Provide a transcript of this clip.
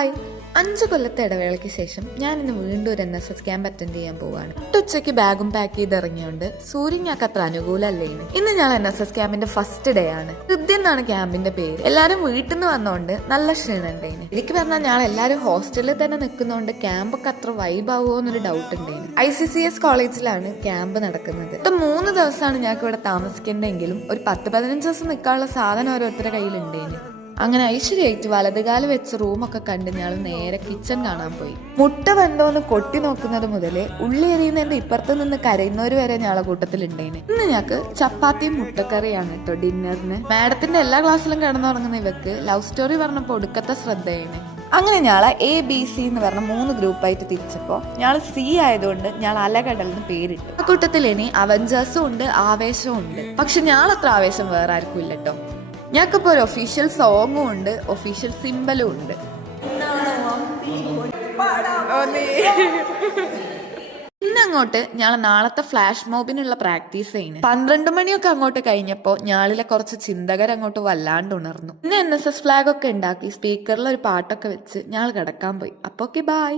Hi, 5 കൊല്ലത്തെ ഇടവേളയ്ക്ക് ശേഷം ഞാൻ ഇന്ന് വീണ്ടും ഒരു NSS ക്യാമ്പ് അറ്റൻഡ് ചെയ്യാൻ പോവാണ്. ഉച്ചയ്ക്ക് ബാഗും പാക്ക് ചെയ്ത് ഇറങ്ങിയോണ്ട് സൂര്യൻ ഞങ്ങൾക്ക് അത്ര അനുകൂലല്ലേന്ന്. ഇന്ന് ഞാൻ NSS ക്യാമ്പിന്റെ ഫസ്റ്റ് ഡേ ആണ്. ഹൃദയം എന്നാണ് ക്യാമ്പിന്റെ പേര്. എല്ലാരും വീട്ടിൽ നിന്ന് വന്നോണ്ട് നല്ല ക്ഷീണുണ്ടേന്. എനിക്ക് പറഞ്ഞാൽ ഞാൻ എല്ലാരും ഹോസ്റ്റലിൽ തന്നെ നിൽക്കുന്നോണ്ട് ക്യാമ്പൊക്കെ അത്ര വൈബ് ആവുമോ എന്നൊരു ഡൗട്ട് ഉണ്ടായിരുന്നു. ICCS കോളേജിലാണ് ക്യാമ്പ് നടക്കുന്നത്. 3 ദിവസമാണ് ഞങ്ങൾക്ക് ഇവിടെ താമസിക്കേണ്ടെങ്കിലും ഒരു 10-15 ദിവസം നിൽക്കാനുള്ള സാധനം ഓരോരുത്തരുടെ കയ്യിലുണ്ടേന്. അങ്ങനെ ഐശ്വര്യമായിട്ട് വലതുകാല് വെച്ച് റൂമൊക്കെ കണ്ട് ഞങ്ങൾ നേരെ കിച്ചൺ കാണാൻ പോയി. മുട്ട വെന്തോന്ന് കൊട്ടി നോക്കുന്നത് മുതലേ ഉള്ളി എറിയുന്നതിന്റെ ഇപ്പുറത്ത് നിന്ന് കരയുന്നവര് വരെ ഞങ്ങളെ കൂട്ടത്തിലുണ്ടേന്. ഇന്ന് ഞങ്ങൾക്ക് ചപ്പാത്തിയും മുട്ടക്കറിയാണ് കേട്ടോ ഡിന്നറിന്. മാഡത്തിന്റെ എല്ലാ ക്ലാസ്സിലും കിടന്നുറങ്ങുന്ന ഇവക്ക് ലവ് സ്റ്റോറി പറഞ്ഞപ്പോ ഒടുക്കത്തെ ശ്രദ്ധയാണ്. അങ്ങനെ ഞാളെ ABC എന്ന് പറഞ്ഞ 3 ഗ്രൂപ്പായിട്ട് തിരിച്ചപ്പോ ഞാൾ C ആയതുകൊണ്ട് ഞാൻ അലകടലിന് പേരിട്ടു. ആ കൂട്ടത്തിൽ ഇനി അവഞ്ചേഴ്സും ഉണ്ട്, ആവേശവും ഉണ്ട്. പക്ഷെ ഞാളത്ര ആവേശം വേറെ ആർക്കും ഇല്ല കേട്ടോ. ഞങ്ങൾക്കിപ്പോ ഒരു ഒഫീഷ്യൽ സോങ്ങും ഉണ്ട്, ഒഫീഷ്യൽ സിംബലും ഉണ്ട്. ഇന്നങ്ങോട്ട് ഞാൻ നാളത്തെ ഫ്ലാഷ് മോബിനുള്ള പ്രാക്ടീസ് ചെയ്യുന്നു. 12 മണിയൊക്കെ അങ്ങോട്ട് കഴിഞ്ഞപ്പോ ഞാളിലെ കുറച്ച് ചിന്തകർ അങ്ങോട്ട് വല്ലാണ്ട് ഉണർന്നു. ഇന്ന് NSS ഫ്ലാഗ് ഒക്കെ ഉണ്ടാക്കി സ്പീക്കറിൽ ഒരു പാട്ടൊക്കെ വെച്ച് ഞാൻ കിടക്കാൻ പോയി. അപ്പൊ ഓക്കെ, ബൈ.